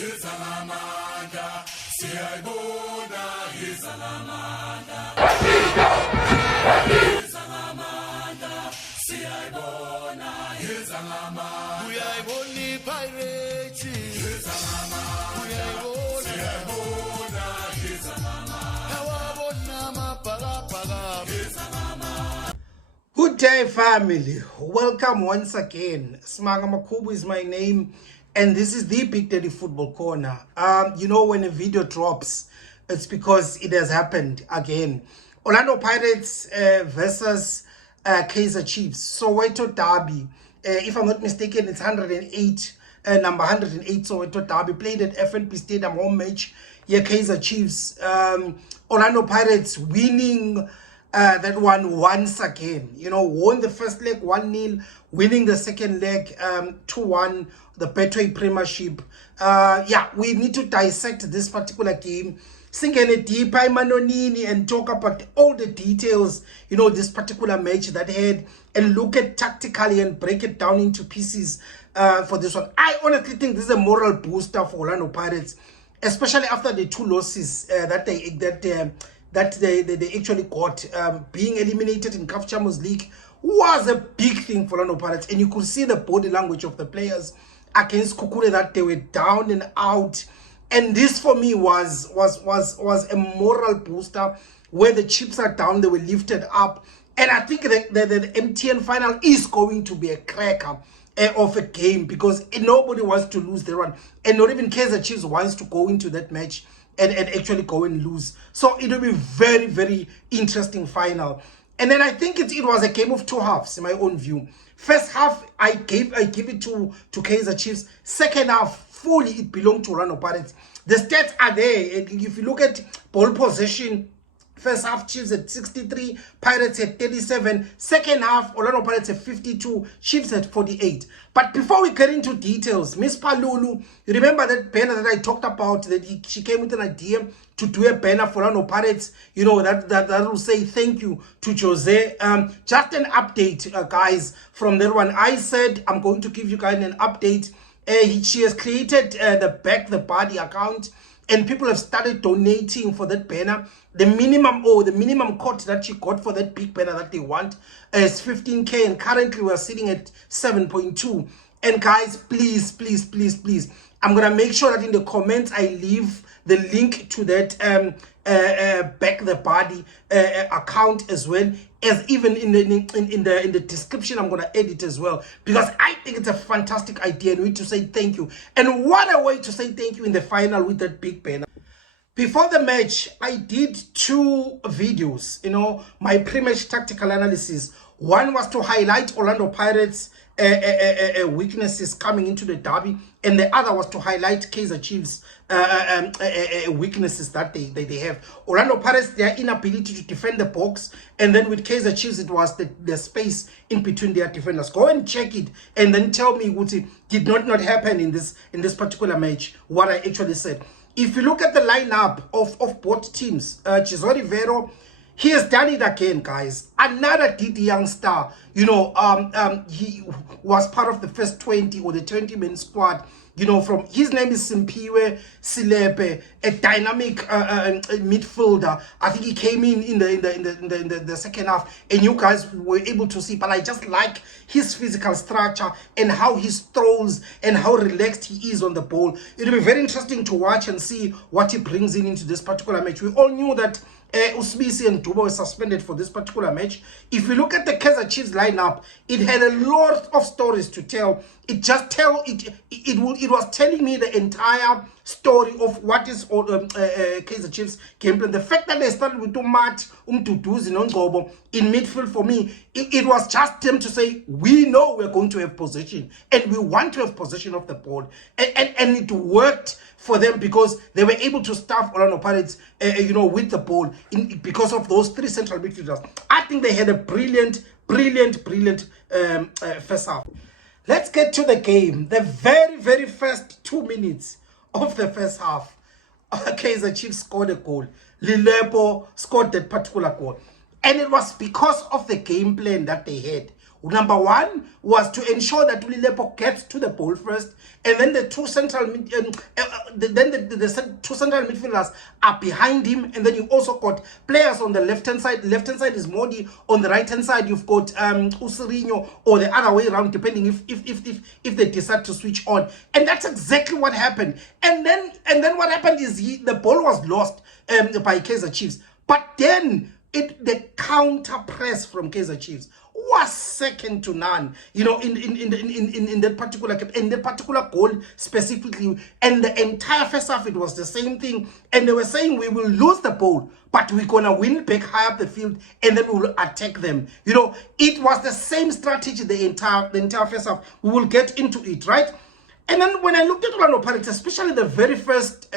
Good day, family. Welcome once again. Simanga Makhubu is my name, and this is the BigDaddy Football Corner. You know, when a video drops, it's because it has happened again. Orlando Pirates versus Kaizer Chiefs. Soweto Derby. If I'm not mistaken, it's 108. Number 108 Soweto Derby played at FNB Stadium, home match. Yeah, Kaizer Chiefs. Orlando Pirates winning that one once again. You know, won the first leg 1-0, winning the second leg 2-1, the Betway Premiership. Yeah, we need to dissect this particular game, sink in it deeper and talk about all the details, you know, this particular match that had, and look at tactically and break it down into pieces for this one. I honestly think this is a moral booster for Orlando Pirates, especially after the two losses that they actually got. Being eliminated in CAF Champions League was a big thing for Orlando Pirates, and you could see the body language of the players against Kukure that they were down and out. And this for me was a moral booster. Where the chips are down, they were lifted up. And I think the MTN final is going to be a cracker of a game, because nobody wants to lose the run, and not even Kaizer Chiefs wants to go into that match and actually go and lose. So it will be very, very interesting final. And then I think it was a game of two halves in my own view. First half, I give it to Kaizer Chiefs. Second half, fully it belonged to Orlando Pirates. The stats are there. And if you look at ball possession, first half, Chiefs at 63, Pirates at 37. Second half, Orlando Pirates at 52, Chiefs at 48. But before we get into details, Miss Palulu, you remember that banner that I talked about, that she came with an idea to do a banner for Orlando Pirates, you know, that will say thank you to Jose. Just an update, guys, from that one. I said I'm going to give you guys an update. She has created the Back the Body account, and people have started donating for that banner. The minimum quote that she got for that big banner that they want is 15K, and currently we're sitting at 7.2. And guys, please, please, please, please, I'm gonna make sure that in the comments I leave the link to that Back the Body account, as well as even in the description. I'm gonna add it as well, because I think it's a fantastic idea, and we need to say thank you. And what a way to say thank you in the final with that big banner. Before the match, I did two videos, you know, my pre-match tactical analysis. One was to highlight Orlando Pirates' weaknesses coming into the derby, and the other was to highlight Kaizer Chiefs' weaknesses that they have. Orlando Pirates, their inability to defend the box, and then with Kaizer Chiefs, it was the space in between their defenders. Go and check it, and then tell me what did not happen in this particular match, what I actually said. If you look at the lineup of both teams, Jose Rivero, he has done it again, guys. Another DD young star. You know, he was part of the first 20 or the 20-man squad. You know, from his name is Simpiwe Silepe, a dynamic midfielder. I think he came in the second half, and you guys were able to see. But I just like his physical structure and how he strolls and how relaxed he is on the ball. It'll be very interesting to watch and see what he brings into this particular match. We all knew that Usbisi and Dubo were suspended for this particular match. If you look at the Kaizer Chiefs lineup, it had a lot of stories to tell. It was telling me the entire story of what is Kaizer Chiefs game plan. The fact that they started with too much Umduduzi Nongobo in midfield, for me, it was just them to say, we know we're going to have possession, and we want to have possession of the ball, and it worked for them, because they were able to staff Orlando Pirates, you know, with the ball because of those three central midfielders. I think they had a brilliant first half. Let's get to the game. The very first 2 minutes of the first half, Kaizer Chiefs scored a goal. Lelepo scored that particular goal. And it was because of the game plan that they had. Number one was to ensure that Lelepo gets to the ball first, and then the two central the two central midfielders are behind him, and then you also got players on the left hand side. Left hand side is Modi, on the right hand side you've got Usirino, or the other way around, depending if they decide to switch on. And that's exactly what happened. And then what happened is the ball was lost by Kaizer Chiefs, but then the counter press from Kaizer Chiefs was second to none, you know, in that particular goal specifically. And the entire first half, it was the same thing. And they were saying, we will lose the ball, but we're gonna win back high up the field, and then we will attack them. You know, it was the same strategy the entire first half. We will get into it, right? And then when I looked at Orlando Pirates, especially the very first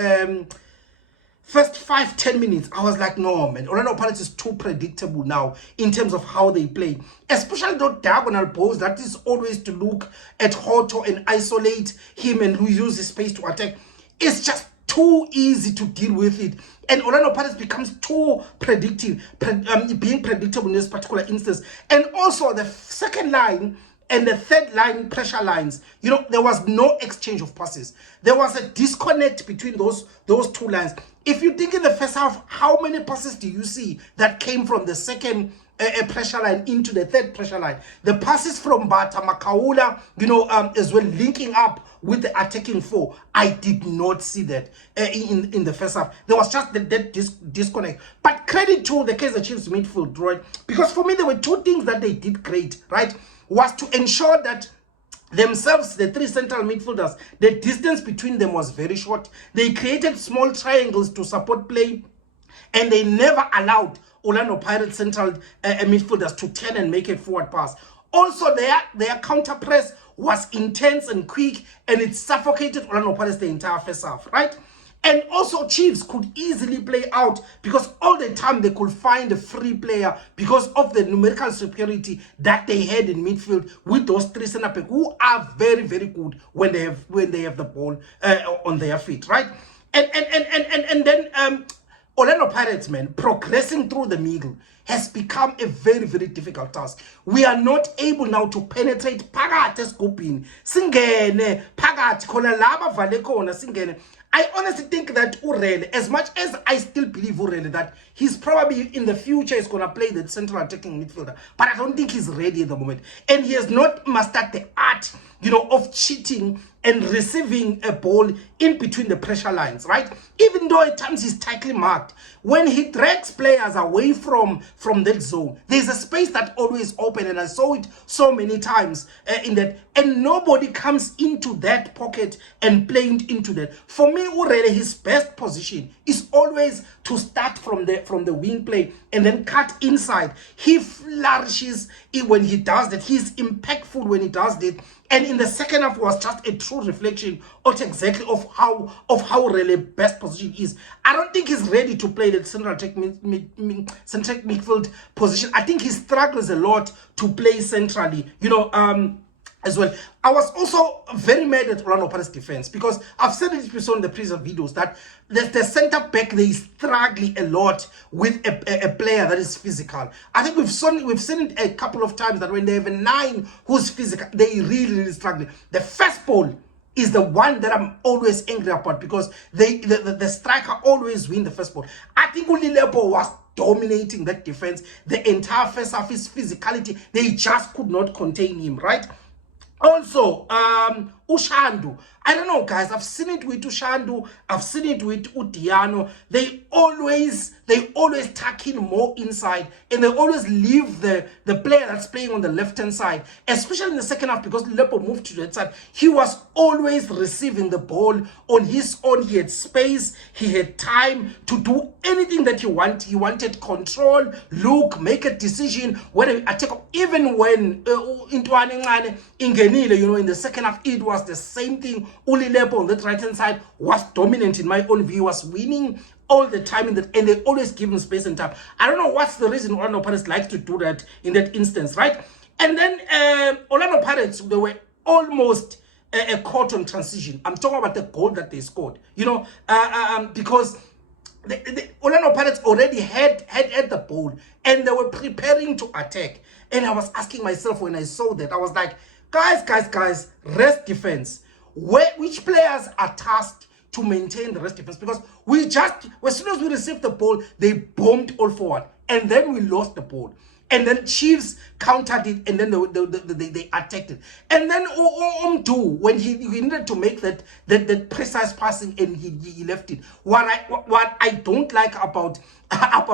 5-10 minutes, I was like, no, man, Orlando Pirates is too predictable now in terms of how they play. Especially those diagonal balls, that is always to look at Hoto and isolate him and use his space to attack. It's just too easy to deal with it. And Orlando Pirates becomes too being predictable in this particular instance. And also the second line and the third line pressure lines, you know, there was no exchange of passes. There was a disconnect between those two lines. If you think in the first half, how many passes do you see that came from the second pressure line into the third pressure line? The passes from Bata, Makaula, you know, as well, linking up with the attacking four, I did not see that in the first half. There was just that disconnect. But credit to the Kaizer Chiefs midfield, right? Because for me, there were two things that they did great, right? Was to ensure that themselves, the three central midfielders, the distance between them was very short. They created small triangles to support play, and they never allowed Orlando Pirates central midfielders to turn and make a forward pass. Also, their counter press was intense and quick, and it suffocated Orlando Pirates the entire first half, right? And also Chiefs could easily play out because all the time they could find a free player because of the numerical superiority that they had in midfield with those three center backs who are very, very good when they have the ball on their feet, right? And then Orlando Pirates, man, progressing through the middle has become a very, very difficult task. We are not able now to penetrate phakathi esigubhini singene phakathi khona laba vale khona singene. I honestly think that Urele, as much as I still believe Urele that he's probably in the future is going to play the central attacking midfielder, but I don't think he's ready at the moment. And he has not mastered the art, you know, of cheating and receiving a ball in between the pressure lines, right? Even though at times he's tightly marked, when he drags players away from that zone, there's a space that always open, and I saw it so many times in that, and nobody comes into that pocket and playing into that. For me, Urele, his best position is always to start from the wing play and then cut inside. He flourishes when he does that. He's impactful when he does that. And in the second half was just a true reflection of exactly of how Urele best position is. I don't think he's ready to play the central midfield position. I think he struggles a lot to play centrally, you know, as well. I was also very mad at Orlando Pirates defense because I've said it before in the previous videos that the center back, they struggle a lot with a player that is physical. I think we've seen it a couple of times that when they have a 9 who's physical, they really struggle. The first ball is the one that I'm always angry about because the striker always win the first ball. I think Lelepo was dominating that defense the entire first half. His physicality, they just could not contain him, right? Also, Ushandu, I don't know, guys. I've seen it with Ushandu. I've seen it with Udiano. They always tuck in more inside, and they always leave the player that's playing on the left-hand side, especially in the second half, because Lelepo moved to that side. He was always receiving the ball on his own. He had space. He had time to do anything that he wanted. He wanted control, look, make a decision, whether attack. Even when Intuane Ingenile, you know, in the second half, it was the same thing. Lelepo on that right-hand side was dominant in my own view, was winning all the time in that, and they always give him space and time. I don't know what's the reason Orlando Pirates like to do that in that instance, right? And then Orlando Pirates, they were almost caught on transition. I'm talking about the goal that they scored, you know, because the Orlando Pirates already had the ball and they were preparing to attack. And I was asking myself when I saw that, I was like, guys, rest defense. Which players are tasked to maintain the rest defense? Because as soon as we received the ball, they bombed all forward. And then we lost the ball. And then Cheifs countered it, and then they attacked it. And then when he needed to make that precise passing, and he left it. What I don't like about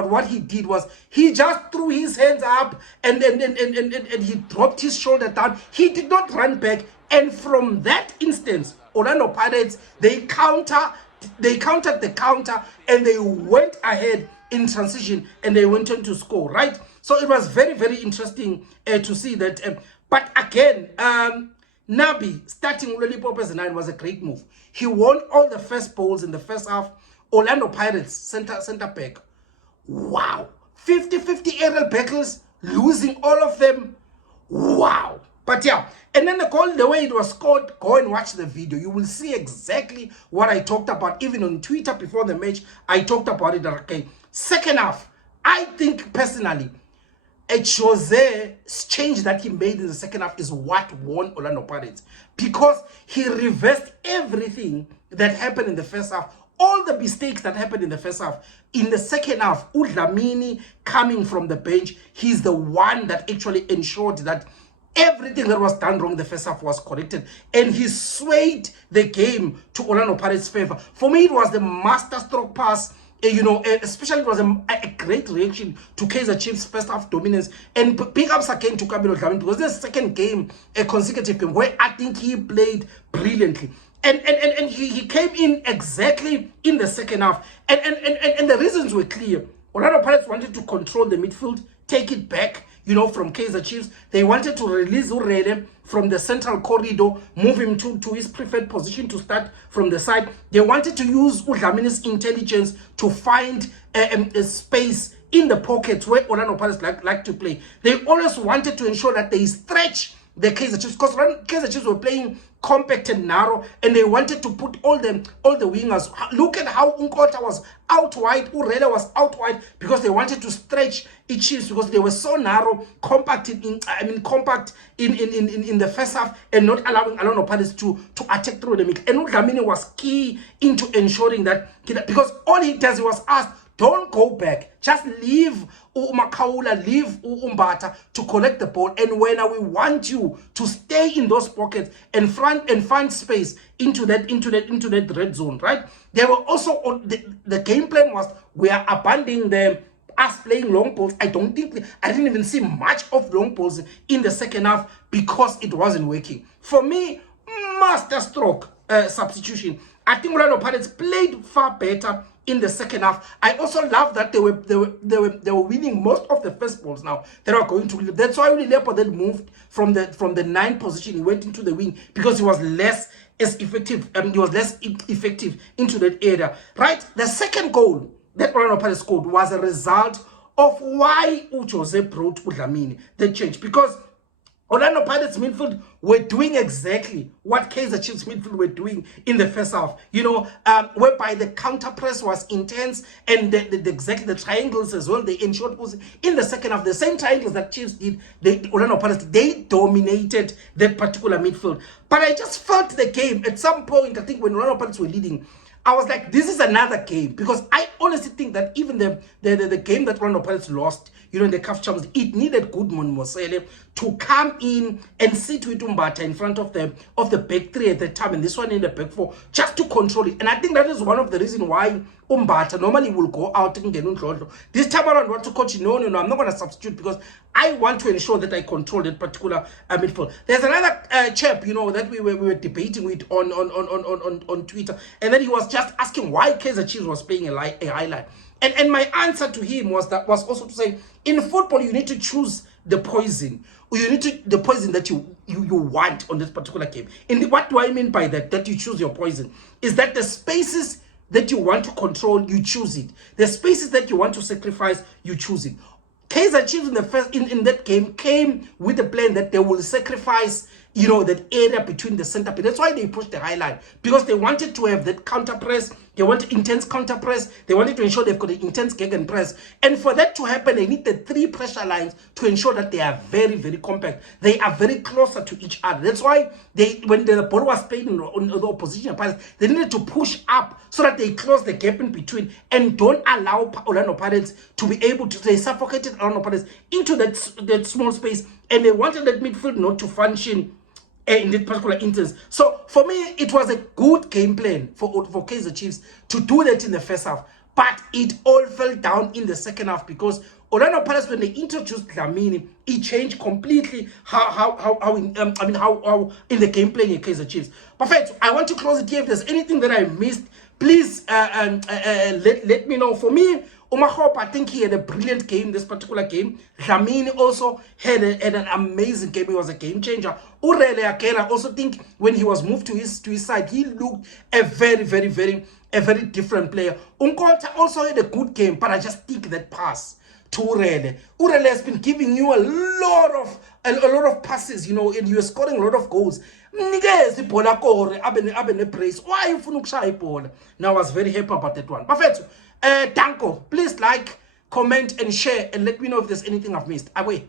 what he did was he just threw his hands up and he dropped his shoulder down. He did not run back. And from that instance, Orlando Pirates, they countered the counter, and they went ahead in transition, and they went on to score, right? So it was very, very interesting to see that. But again, Nabi starting Lelepo as a 9 was a great move. He won all the first balls in the first half. Orlando Pirates, center back. Wow. 50-50 aerial battles, losing all of them. Wow. But yeah, and then the way it was scored, go and watch the video. You will see exactly what I talked about. Even on Twitter before the match, I talked about it. Okay. Second half, I think personally, Jose's change that he made in the second half is what won Orlando Pirates, because he reversed everything that happened in the first half. All the mistakes that happened in the first half. In the second half, Udlamini coming from the bench, he's the one that actually ensured that everything that was done wrong in the first half was corrected, and he swayed the game to Orlando Pirates' favor. For me, it was the masterstroke pass. Especially it was a great reaction to Kaizer Cheifs' first half dominance, and big ups again to Kabelo Dlamini, because this second game, a consecutive game where I think he played brilliantly, and he came in exactly in the second half, and the reasons were clear. Orlando Pirates wanted to control the midfield, take it back, from Kaizer Cheifs. They wanted to release Relebohile from the central corridor, move him to his preferred position to start from the side. They wanted to use Udlamini's intelligence to find a space in the pockets where Orlando Pirates like to play. They always wanted to ensure that they stretch the Kaizer Cheifs, because Kaizer Cheifs were playing compact and narrow, and they wanted to put all the wingers. Look at how Nkota was out wide, Relebohile was out wide, because they wanted to stretch each Cheifs, because they were so narrow, compact in the first half, and not allowing Orlando Pirates to attack through the middle. And Udlamini was key into ensuring that, because all he does, he was asked, don't go back. Just leave Makaula, leave Umbata to collect the ball. And when we want you to stay in those pockets and find space into that red zone, right? They were also the game plan was, we are abandoning them, us playing long balls. I didn't even see much of long balls in the second half, because it wasn't working. For me, masterstroke substitution. I think Orlando Pirates played far better in the second half. I also love that they were winning most of the first balls now that are going to. That's why Lelepo then moved from the 9 position. He went into the wing, because he was less effective. He was less effective into that area. Right. The second goal that Orlando Pirates scored was a result of why Jose brought Udlamini the change, because Orlando Pirates midfield were doing exactly what Kaizer Cheifs midfield were doing in the first half, whereby the counter press was intense, and exactly the triangles as well, they ensured in the second half, the same triangles that Cheifs did, Orlando Pirates, they dominated that particular midfield. But I just felt the game at some point, I think when Orlando Pirates were leading, I was like, this is another game, because I honestly think that even the game that Orlando Pirates lost, in the CAF Champions, it needed Goodman Mosele to come in and sit with Umbata in front of the back 3 at the time, and this one in the back 4, just to control it. And I think that is one of the reasons why Umbata normally will go out and get Unhlodlo. This time around, what to coach? No, I'm not going to substitute, because I want to ensure that I control that particular midfield. There's another chap, that we were debating with on Twitter, and then he was just asking why Kaizer Cheifs was playing a highlight. And my answer to him was also to say, in football, you need to choose the poison. You need the poison that you want on this particular game. And what do I mean by that? That you choose your poison is that the spaces that you want to control, you choose it. The spaces that you want to sacrifice, you choose it. Kaizer Cheifs in that game came with a plan that they will sacrifice, that area between the center. That's why they pushed the high line, because they wanted to have that counter press. They want intense counter press. They wanted to ensure they've got an intense gegen press. And for that to happen, they need the 3 pressure lines to ensure that they are very, very compact. They are very closer to each other. That's why when the ball was played on the opposition opponents, they needed to push up so that they close the gap in between and don't allow Orlando Pirates to be able to, they suffocated Orlando Pirates into that small space, and they wanted that midfield not to function in this particular instance. So for me, it was a good game plan for Kaizer Chiefs to do that in the first half, but it all fell down in the second half because Orlando Pirates, when they introduced Dlamini, it changed completely how in the game playing in Kaizer Chiefs. Perfect. I want to close it here. If there's anything that I missed, please let me know. For me, Makgopa, I think he had a brilliant game, this particular game. Dlamini also had an amazing game. He was a game changer. Urele again, I also think when he was moved to his side, he looked a very different player. Unkota also had a good game, but I just think that pass to Urele. Urele has been giving you a lot of passes, you know, and you're scoring a lot of goals. Why you Now I was very happy about that one. Perfect. Danko, please like, comment, and share, and let me know if there's anything I've missed. Away.